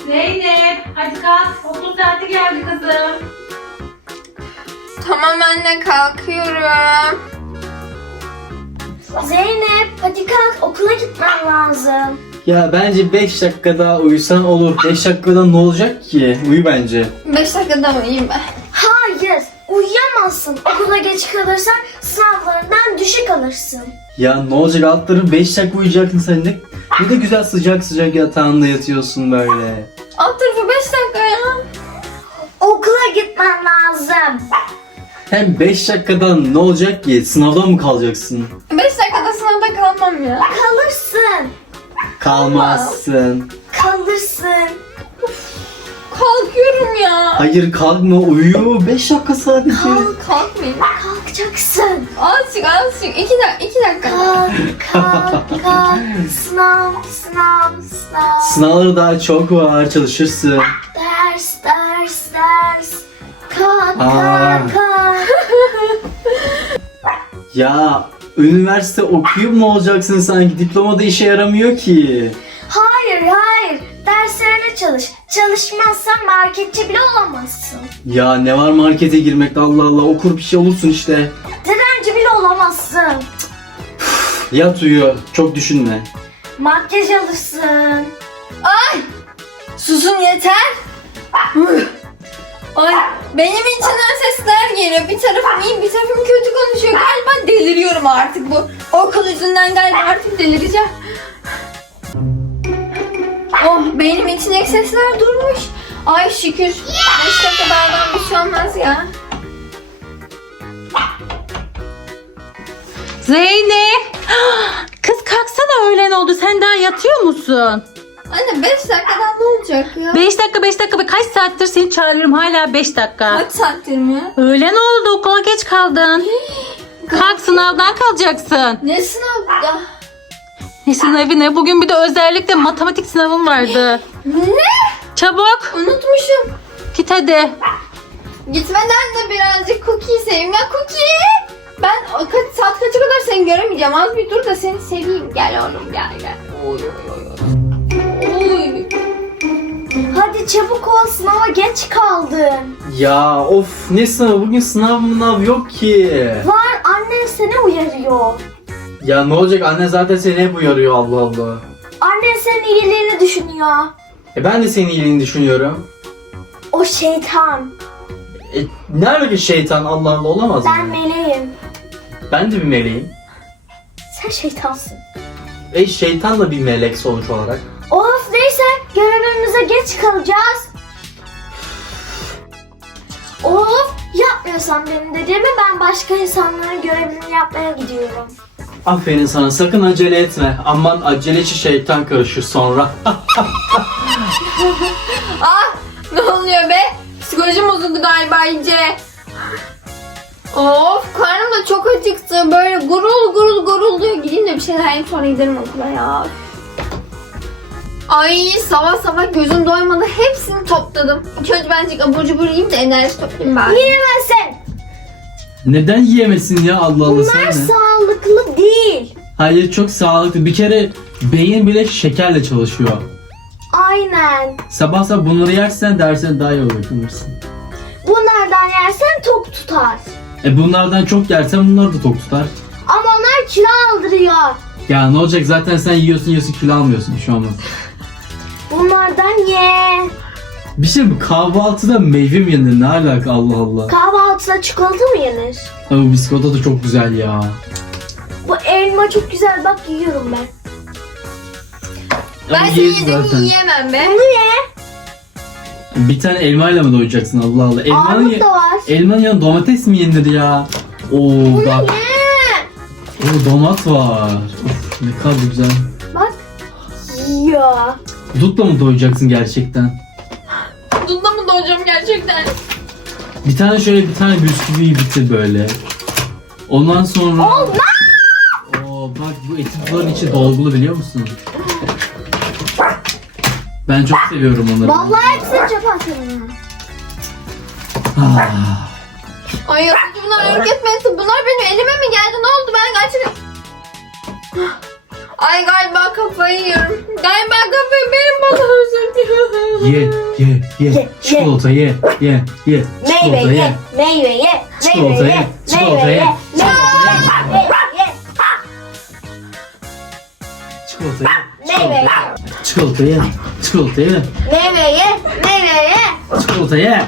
Zeynep hadi kalk. Okul saati geldi kızım. Tamam anne, kalkıyorum. Zeynep hadi kalk, okula gitmen lazım. Ya bence 5 dakika daha uyusan olur. 5 dakikadan ne olacak ki? Uyu bence. 5 dakikada uyuyayım ben. Hayır, uyuyamazsın. Okula geç kalırsan sınavlarından düşük alırsın. Ya ne olacak, alt tarafı 5 dakika uyuyacaksın sen. Ne de güzel sıcak sıcak yatağında yatıyorsun böyle. Alt tarafı 5 dakika ya. Okula gitmen lazım. Hem 5 dakikadan ne olacak ki? Sınavdan mı kalacaksın? 5 dakikada sınavda kalmam ya. Kalırsın. Kalmazsın. Kalırsın. Kalkıyorum ya. Hayır kalkma, uyu. 5 dakika sadece. Kalkmayayım. Kalkacaksın. Azıcık. 2 dakika. Kalk. Sınav. Sınavları daha çok var, çalışırsın. Ders. Kalk. Aa. Ya üniversite okuyup ne olacaksın sanki? Diploma da işe yaramıyor ki. Hayır. Derslerine çalış. Çalışmazsan marketçi bile olamazsın. Ya ne var markete girmekte, Allah Allah, okur bir şey olursun işte. Direnci bile olamazsın. Yat uyu, çok düşünme. Makyaj alırsın. Ay! Susun yeter. Ay, benim içimden sesler geliyor. Bir tarafım iyi, bir tarafım kötü konuşuyor. Galiba deliriyorum artık bu. Okul yüzünden galiba artık delireceğim. Oh, beynimin içindeki sesler durmuş. Ay şükür. 5 dakikadan bir şey olmaz ya. Zeynep. Kız kalksana, öğlen oldu. Sen daha yatıyor musun? Anne 5 dakikadan ne olacak ya? 5 dakika. Kaç saattir seni çağırıyorum, hala 5 dakika. Kaç saattir mi? Öğlen oldu, okula geç kaldın. Kalk, sınavdan kalacaksın. Ne sınav ya? Ne sınavı ne? Bugün bir de özellikle matematik sınavım vardı. Ne? Çabuk Unutmuşum. git hadi. Gitmeden de birazcık Cookie'yi seveyim. Ya Cookie! Ben saat kaça kadar seni göremeyeceğim. Az bir dur da seni seveyim. Gel oğlum gel. Oy. Hadi çabuk ol, sınava geç kaldın. Ya of, ne sınavı? Bugün sınav yok ki. Var, annen seni uyarıyor. Ya ne olacak, anne zaten seni hep uyarıyor, Allah Allah. Annen senin iyiliğini düşünüyor. Ben de senin iyiliğini düşünüyorum. O şeytan. Ne alaka şeytan, Allah Allah, olamaz mı? Ben meleğim. Ben de bir meleğim. Sen şeytansın. Şeytan da bir melek sonuç olarak. Of neyse, görevimize geç kalacağız. Of, yapmıyorsan benim dediğimi, ben başka insanların görevini yapmaya gidiyorum. Aferin sana, sakın acele etme. Aman aceleci şeytan karışır sonra. Ah! Ne oluyor be? Psikolojim bozuldu galiba iyice. Of, karnım da çok acıktı. Böyle gurul diyor. Gideyim de bir şeyler yiyeyim, sonra giderim okula ya. Ay, sabah gözüm doymadı. Hepsini topladım. İlk önce bence abur cubur yiyeyim de enerji toplayayım bari. Yiyemezsin. Neden yiyemesin ya, Allah Allah, sen Bunlar ne? sağlıklı değil. Hayır, çok sağlıklı. Bir kere beyin bile şekerle çalışıyor. Aynen. Sabah bunları yersen dersine daha iyi uykulursun. Bunlardan yersen tok tutar. Bunlardan çok yersen bunlar da tok tutar. Ama onlar kilo aldırıyor. Ya ne olacak, zaten sen yiyorsun kilo almıyorsun, bir şey olmaz. Bunlardan ye. Bir şey, bu kahvaltıda meyve mi yenir, ne alaka, Allah Allah. Kahvaltıda çikolata mı yenir? Bu biskota da çok güzel ya. Bu elma çok güzel, bak yiyorum ben. Ben Ama seni yeriz yediğimi yiyemem be. Bunu ye. Bir tane elmayla mı doyacaksın, Allah Allah. Armut da var. Elmanın yanına domates mi yenir ya? Oo bak. Ye. Donat var. Of, ne kadar güzel. Bak. Yiyor. Dutla mı doyacaksın gerçekten? Dunda mı doğacağım gerçekten? Bir tane bisküviyi bitir böyle. Ondan sonra... Oo bak, bu etiplerin içi dolgulu, biliyor musun? Ben çok seviyorum onları. Vallahi hepsini çöpe atarım. Ah. Ay yapıcı, bunlar hareket mi etti? Bunlar benim elime mi geldi? Ne oldu? Ben gerçekten... Ay galiba kafayı yiyorum. Benim bana özür diliyorum. Ye. Çikolata ye. Çikolata ye. Meyve ye. Çikolata ye. Çikolata ye. Çikolata ye. Çikolata ye. Meyve ye. Çikolata ye.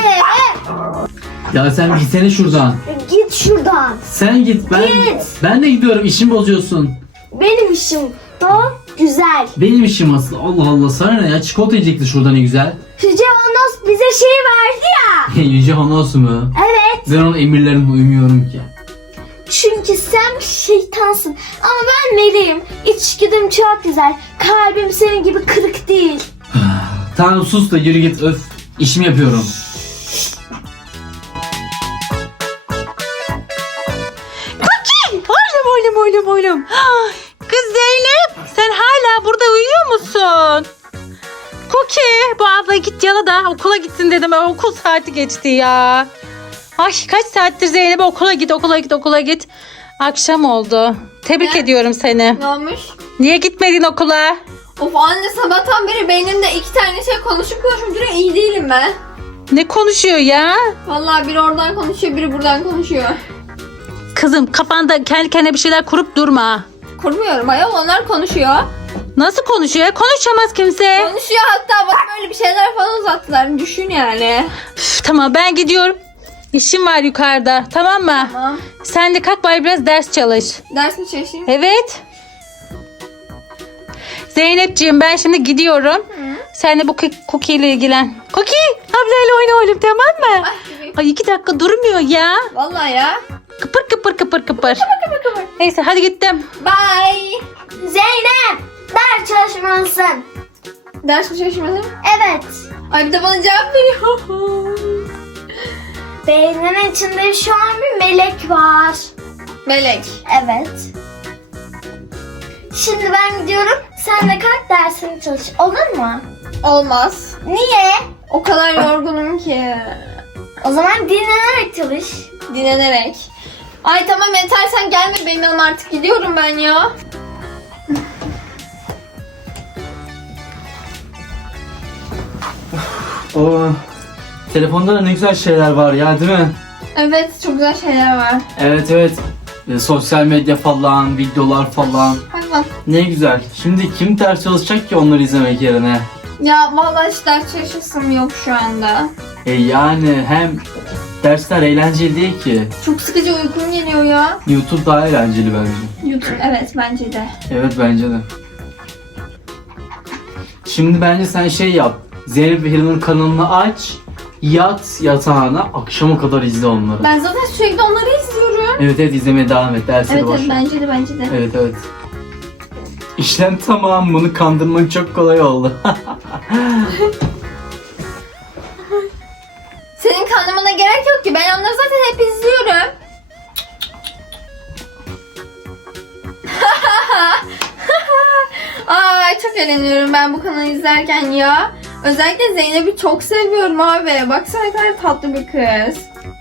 Ya sen gitsene şuradan. Git şuradan. Sen git. Git. Ben de gidiyorum. İşimi bozuyorsun. Benim işim daha güzel. Benim işim asıl. Allah Allah, sana ne ya? Çikolata yiyecekti şurada, ne güzel. Yüce Honos bize şey verdi ya. Yüce Honos mu? Evet. Ben onun emirlerine uymuyorum ki. Çünkü sen bir şeytansın. Ama ben meleğim. İçgüdüm çok güzel. Kalbim senin gibi kırık değil. Tamam sus da yürü git, öf. İşimi yapıyorum. Oğlum. Kız Zeynep, sen hala burada uyuyor musun? Cookie, bu abla git yana da okula gitsin dedim. Okul saati geçti ya. Ay kaç saattir Zeynep'e okula git. Akşam oldu. Tebrik Ne? ediyorum seni. Ne olmuş? Niye gitmedin okula? Of anne, sabahtan beri beynimde 2 tane şey konuşup duruyor. İyi değilim ben. Ne konuşuyor ya? Vallahi biri oradan konuşuyor, biri buradan konuşuyor. Kızım, kafanda kendi kendine bir şeyler kurup durma. Kurmuyorum ayol, onlar konuşuyor. Nasıl konuşuyor? Konuşamaz kimse. Konuşuyor, hatta bak böyle bir şeyler falan uzattılar. Düşün yani. Üf, tamam, ben gidiyorum. İşim var yukarıda, tamam mı? Tamam. Sen de kalk bari biraz ders çalış. Ders mi çalışayım? Evet. Zeynepciğim, ben şimdi gidiyorum. Sen de bu Cookie ile ilgilen. Cookie, ablayla oyna oğlum, tamam mı? Ay gibi. Ay 2 dakika durmuyor ya. Vallahi ya. Kıpır. Neyse hadi gittim. Bye. Zeynep, ders çalışmalısın. Ders mi çalışmadın? Evet. Ay bir de bana cevap veriyor. Beyninin içinde şu an bir melek var. Melek. Evet. Şimdi ben gidiyorum. Sen de kalk dersini çalış. Olur mu? Olmaz. Niye? O kadar yorgunum ki. O zaman dinlenerek çalış. Dinlenerek. Ay tamam yeter, sen gelme benim yanıma, artık gidiyorum ben ya. Oo, telefonda da ne güzel şeyler var ya, değil mi? Evet, çok güzel şeyler var. Evet. Sosyal medya falan, videolar falan. Hayvan. Ne güzel. Şimdi kim ders çalışacak ki onları izlemek yerine? Ya vallahi hiç ders çalışasım yok şu anda. Yani hem dersler eğlenceli değil ki. Çok sıkıcı, uykum geliyor ya. YouTube daha eğlenceli bence. YouTube, evet bence de. Evet, bence de. Şimdi bence sen şey yap. Zeynep ve Hilal'ın kanalını aç. Yat yatağına, akşama kadar izle onları. Ben zaten sürekli onları izliyorum. Evet izlemeye devam et. Dersleri Evet boş ver. bence de. Evet. İşlem tamam, bunu kandırmak çok kolay oldu. Senin kandırmana gerek yok ki, ben onları zaten hep izliyorum. Ay çok eğleniyorum ben bu kanalı izlerken ya. Özellikle Zeynep'i çok seviyorum abi. Baksana ne kadar tatlı bir kız.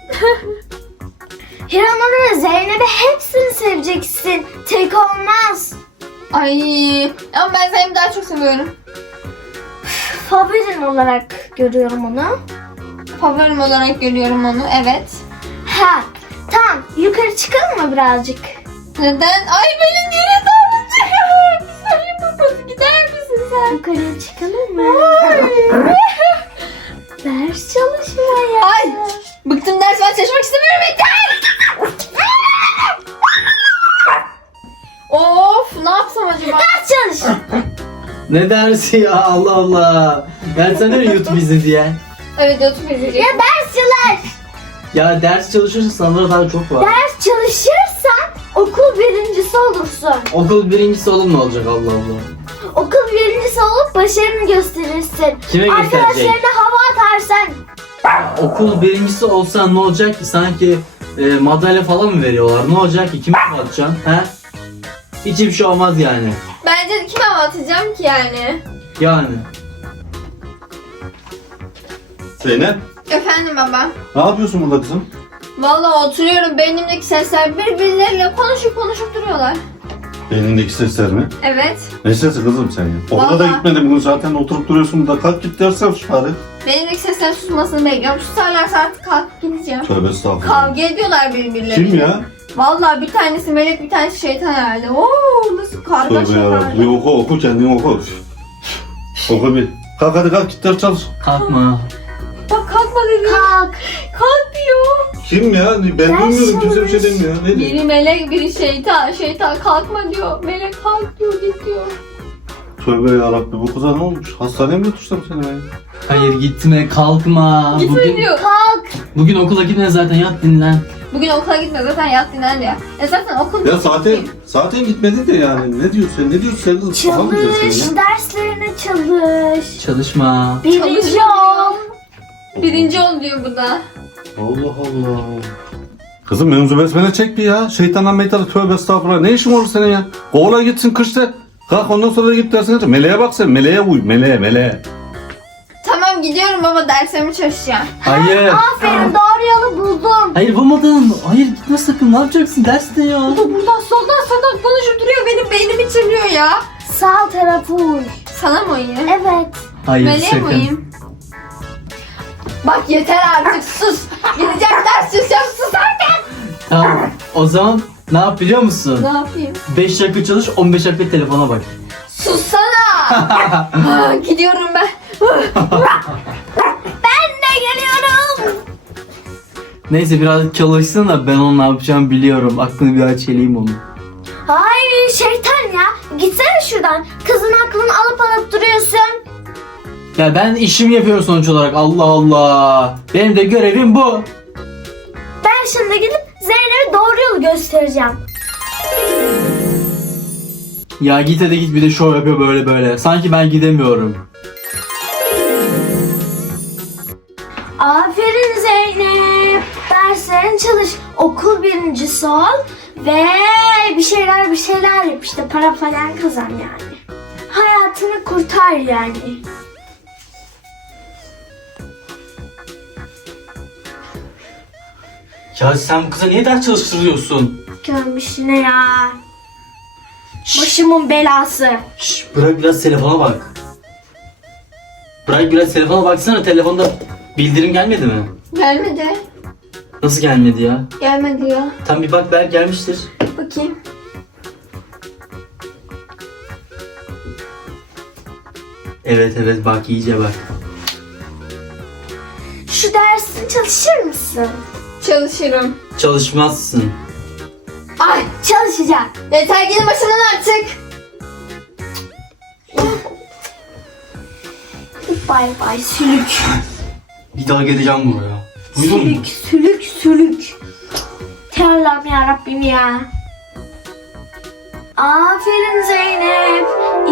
Hiranur ve Zeynep'e hepsini seveceksin. Tek olmaz. Ay ama ben Zeynep'i daha çok seviyorum. Favorin olarak görüyorum onu. Favorim olarak görüyorum onu, evet. Ha, tamam. Yukarı çıkalım mı birazcık? Neden? Ay beni nereye davet Söyle babası, gider misin sen? Yukarıya çıkalım mı? Ders çalışmaya. Ay bıktım, ders ben çalışmak istemiyorum, yeter. Of, ne yapsam acaba? Ders çalış. Ne dersi ya, Allah Allah. Ben sana ne YouTube izle diye. Evet, YouTube izleyeceğim. Ya ders çalış. Ya ders çalışırsan sınavlara daha çok var. Ders çalışırsan okul birincisi olursun. Okul birincisi olun, ne olacak, Allah Allah. Okul birincisi olup başarını gösterirsin. Kime gösterecek? Arkadaşlarına hava atarsan. Okul birincisi olsan ne olacak ki, sanki madalya falan mı veriyorlar? Ne olacak ki, kime atacaksın? He? Hiçbir şey olmaz yani. Bence de kime atacağım ki yani? Yani. Zeynep, Efendim baba. ne yapıyorsun burada kızım? Vallahi oturuyorum, beynimdeki sesler birbirleriyle konuşup duruyorlar. Beynindeki sesler mi? Evet. Ne sesi kızım sen ya? Okula da Vallahi. gitmedin bugün zaten oturup duruyorsun burada. Kalk git ders yap bari. Benimdeki seslerin susmasını bekliyorum. Susarlarsa artık kalkıp gideceğim. Tövbe estağfurullah. Kavga ediyorlar birbirleriyle. Kim ya? Vallahi bir tanesi melek bir tanesi şeytan herhalde. Oo nasıl kargaşa Tövbe yarabbim. herhalde. Bir oku kendin oku. Oku bir. Kalk hadi kalk git ders çalış. Kalkma. Bak kalkma dedi. Kalk. Kalk diyor. Kim ya? Ben duymuyorum, kimse bir şey demiyor. Ne diyor? Biri melek biri şeytan. Şeytan kalkma diyor. Melek kalk diyor git diyor. Tövbe yarabbim, bu kıza ne olmuş? Hastaneye mi götürsem seni ben? Hayır gitme, kalkma. Gitme diyor. Bugün okula gitme, zaten yat dinlen. Bugün okula gitme zaten yat dinlen diyor. Zaten okul Ya zaten gitmedi de yani. Ne diyorsun sen? Ne diyorsun sen kızım? Kafam mı güzel Çalış. senin ya? Derslerine çalış. Çalışma. Birinci ol. birinci ol diyor bu da. Allah Allah. Kızım mevzu besmele çek bir ya. Şeytandan meytanı tövbe estağfurullah. Ne işin olur senin ya? Kovala gitsin kışta. Kalk ondan sonra da git dersine. Meleğe bak sen. Meleğe uy. Meleğe. Tamam gidiyorum baba derslerimi çalışacağım. Hayır. Aferin doğru yolu buldum. Hayır bulmadın. Hayır gitme sakın. Ne yapacaksın? Derste ya. Bu da buradan soldan konuşup duruyor benim beynimi çeviriyor ya. Sağ tarafa uy. Sana mı uyuyayım? Evet. Hayır Meleğe mi sakın. uyuyayım? Bak yeter artık sus. Gideceğim ders çalışacağım sus artık. Tamam. O zaman ne yap biliyor musun? Ne yapayım? 5 dakika çalış, 15 dakika telefona bak. Sussana. Gidiyorum ben. Ben de geliyorum. Neyse biraz çalışsın da ben onun ne yapacağımı biliyorum. Aklını bir çeleyim onu. Hayır şeytan ya. Gitsene şuradan. Kızın aklını alıp duruyorsun. Ya ben işimi yapıyorum sonuç olarak. Allah Allah. Benim de görevim bu. Ben şimdi gidip Zeynep'e doğru yolu göstereceğim. Ya git hadi git, bir de şov yapıyor böyle. Sanki ben gidemiyorum. Aferin Zeynep. Derslerini çalış. Okul birincisi ol. Ve bir şeyler yap işte. Para falan kazan yani. Hayatını kurtar yani. Ya sen bu kıza niye ders çalıştırıyorsun? Görmüş ne ya. Başımın belası. Şş, bırak biraz telefona bak. Bırak biraz telefona baksana, telefonda bildirim gelmedi mi? Gelmedi. Nasıl gelmedi ya? Gelmedi ya. Tam bir bak, belki gelmiştir. Bakayım. Evet bak, iyice bak. Şu dersini çalışır mısın? Çalışırım. Çalışmazsın. Ay Çalışacağım. yeter gidin başımdan artık. Bay bay sülük. Bir daha geleceğim buraya. Duydun mu? Sülük. Allah'ım yarabbim ya. Aferin Zeynep.